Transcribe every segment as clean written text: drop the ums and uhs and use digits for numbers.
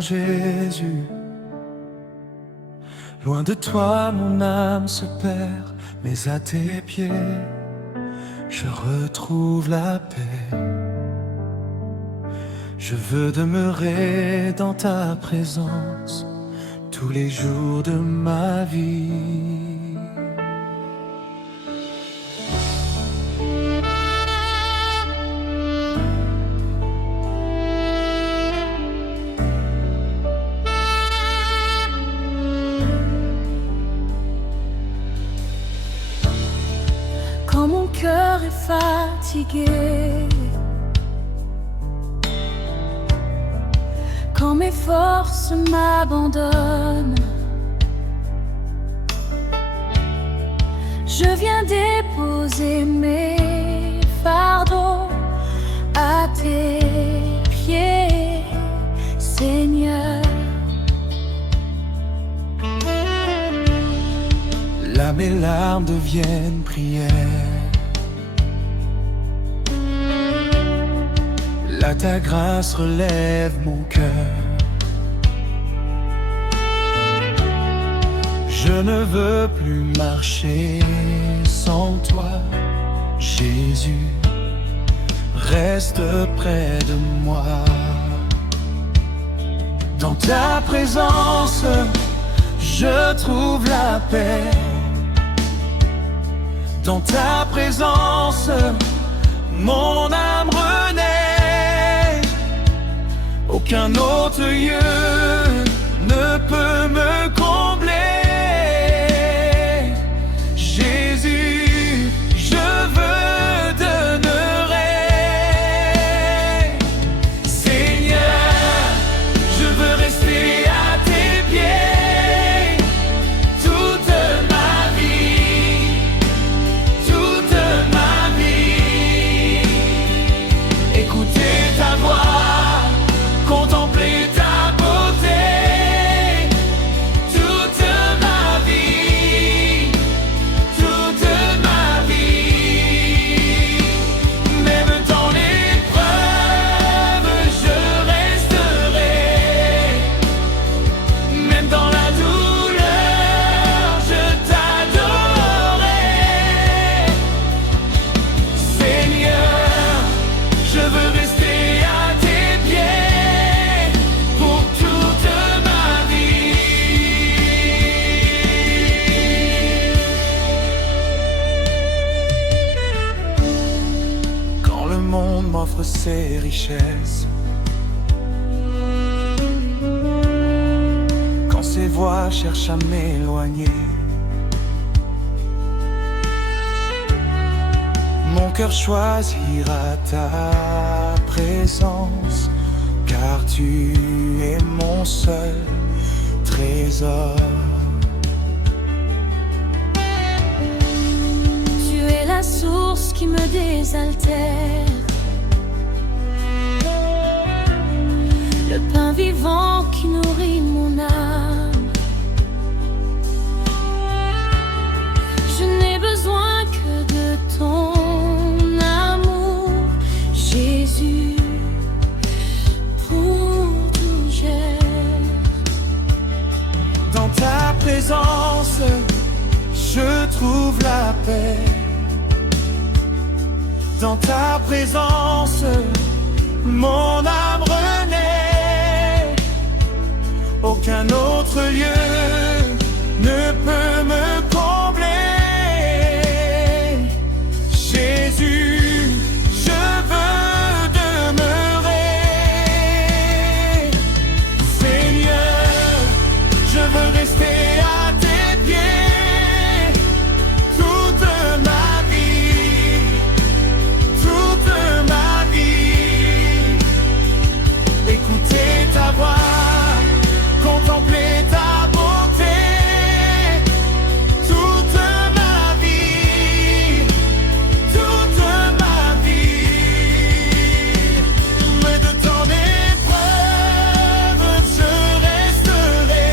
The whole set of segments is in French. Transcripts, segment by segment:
Seigneur Jésus. Loin de toi mon âme se perd, mais à tes pieds je retrouve la paix. Je veux demeurer dans ta présence tous les jours de ma vie. Quand mon cœur est fatigué, quand mes forces m'abandonnent, je viens déposer mes fardeaux à tes pieds, Seigneur. Là mes larmes deviennent prières. Là ta grâce relève mon cœur. Je ne veux plus marcher sans toi, Jésus. Reste près de moi. Dans ta présence, je trouve la paix. Dans ta présence, mon âme renaît. Aucun autre lieu ne peut me combler. Jésus, je veux demeurer. Seigneur, je veux rester à tes pieds toute ma vie, toute ma vie. Écouter ta voix, contempler ta beauté, toute ma vie, toute ma vie. Même dans l'épreuve, je resterai. Même dans la douleur, je t'adorerai. Seigneur, je veux rester à tes pieds pour toute ma vie. Quand le monde m'offre ses richesses, quand ses voix cherchent à m'éloigner, mon cœur choisira ta présence, car tu es mon seul trésor. Tu es la source qui me désaltère, le pain vivant qui nourrit mon âme. Je n'ai besoin que de ton amour, Jésus, pour toujours. Dans ta présence, je trouve la paix. Dans ta présence, mon âme renaît. Aucun autre lieu ne peut me combler. Jésus, je veux demeurer. Seigneur, je veux rester à tes pieds toute ma vie, toute ma vie. Écouter ta voix, contempler ta beauté, toute ma vie, toute ma vie. Mais de ton épreuve, je resterai.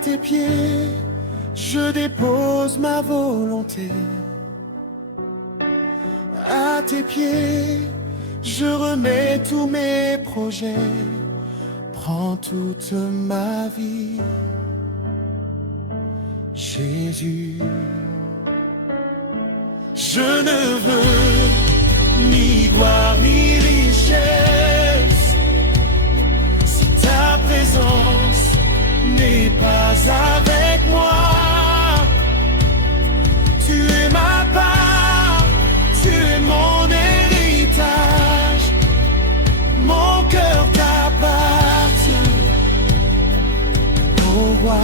tes pieds, je dépose ma volonté. À tes pieds, je remets tous mes projets. Prends toute ma vie, Jésus. Je ne veux ni gloire ni richesse, si ta présence n'est pas avec moi. Tu es ma part, tu es mon héritage, mon cœur t'appartient, ô roi.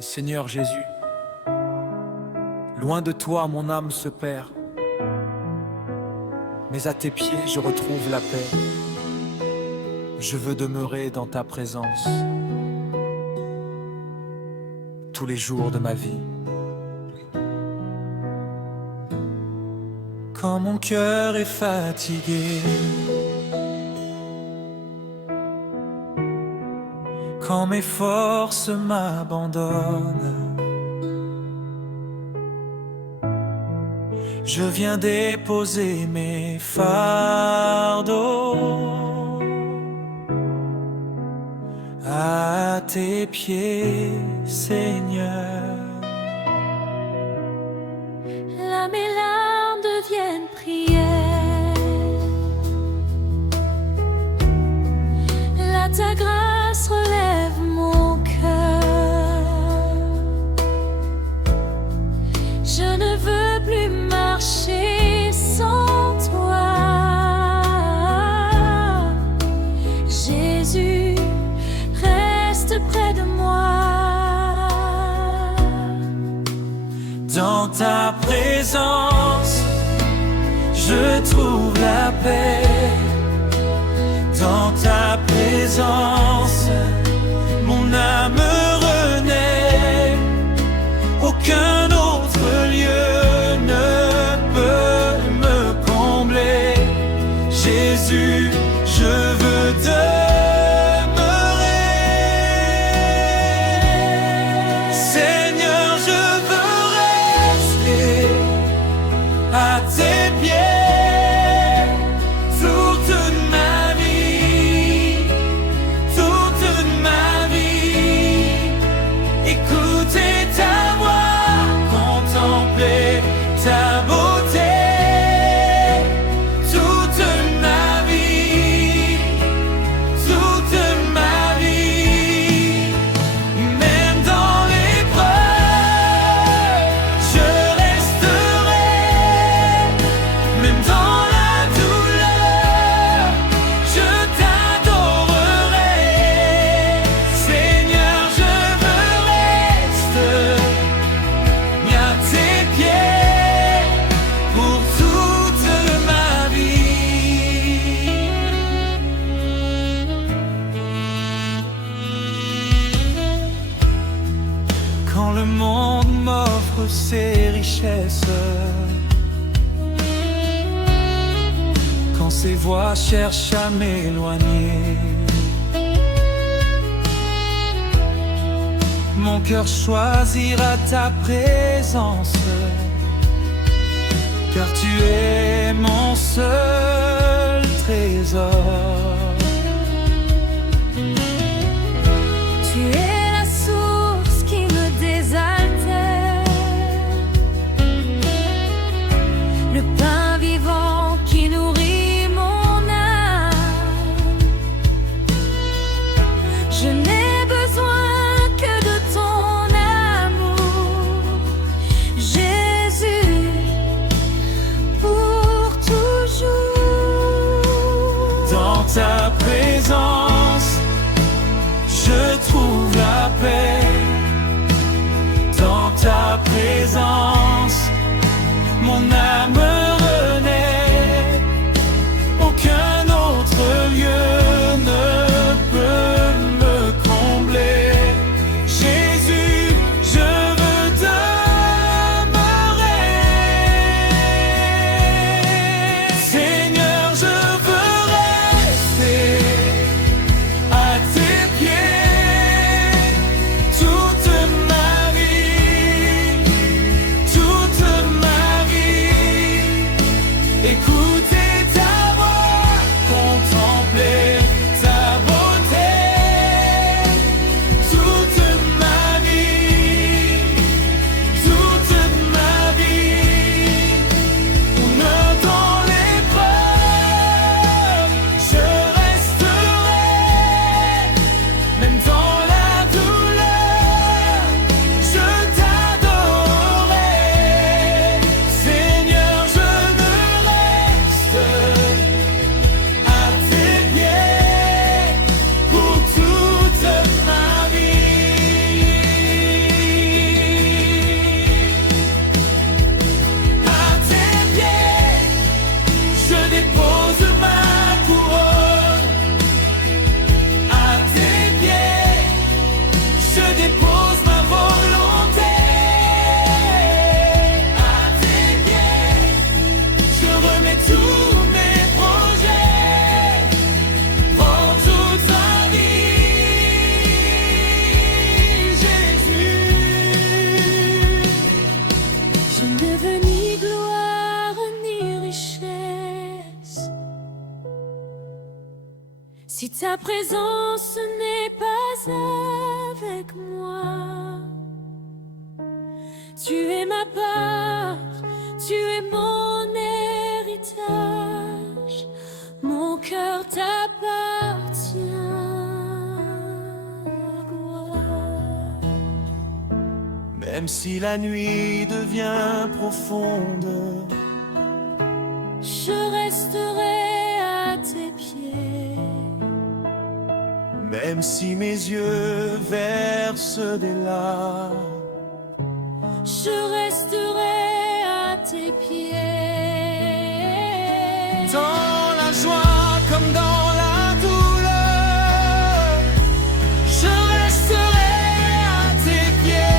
Seigneur Jésus, loin de toi mon âme se perd, mais à tes pieds je retrouve la paix. Je veux demeurer dans ta présence tous les jours de ma vie. Quand mon cœur est fatigué, quand mes forces m'abandonnent, je viens déposer mes fardeaux à tes pieds, Seigneur. Là mes larmes deviennent prières, là ta grâce relève mon cœur. Je ne veux plus marcher sans toi, Jésus, reste près de moi. Dans ta présence, je trouve la paix. Dans ta présence, mon âme renaît. Aucun autre lieu ne peut me combler. Jésus, je veux demeurer. Seigneur, je veux rester à tes pieds toute ma vie, toute ma vie. Écouter ta voix, contempler ta beauté toute ma vie, ses richesses. Quand ses voix cherchent à m'éloigner, mon cœur choisira ta présence, car tu es mon seul trésor. Tu es la source qui me désaltère, le pain vivant qui nourrit mon âme. Je n'ai besoin que de ton amour, Jésus, pour toujours. Dans ta présence, je trouve la paix. Dans ta présence, mon âme renaît. Aucun autre lieu ne peut me combler. Jésus, je veux demeurer. Seigneur, je veux rester à tes pieds toute ma vie, toute ma vie. Écouter ta voix, contempler ta beauté toute ma vie, toute ma vie. Même dans l'épreuve, je resterai. Même dans la douleur, je t'adorerai. Seigneur, je ne reste à tes pieds pour toute ma vie. À tes pieds, je dépose ma couronne. À tes pieds, je dépose ma volonté. À tes pieds, je remets tous mes projets. Prends toute ma vie, Jésus. Je ne veux ni gloire ni richesse, si ta présence n'est pas avec moi. Tu es ma part, tu es mon héritage, mon cœur t'appartient. Gloire. Même si la nuit devient profonde, Je resterai à tes pieds. même si mes yeux versent des larmes, Je resterai à tes pieds. dans la joie comme dans la douleur, je resterai à tes pieds.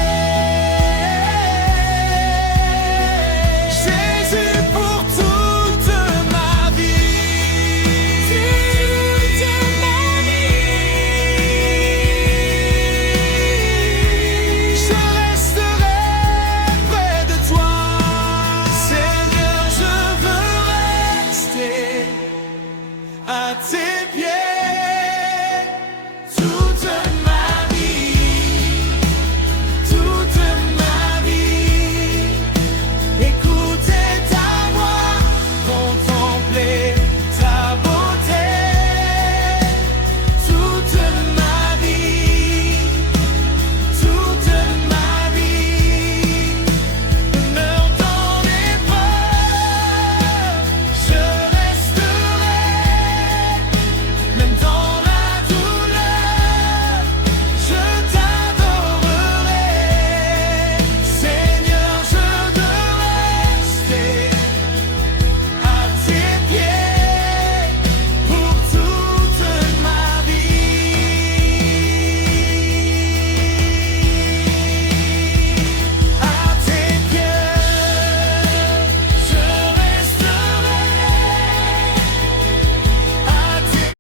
Jésus, pour toute ma vie, Toute ma je resterai près de toi. Seigneur, je veux rester à tes pieds.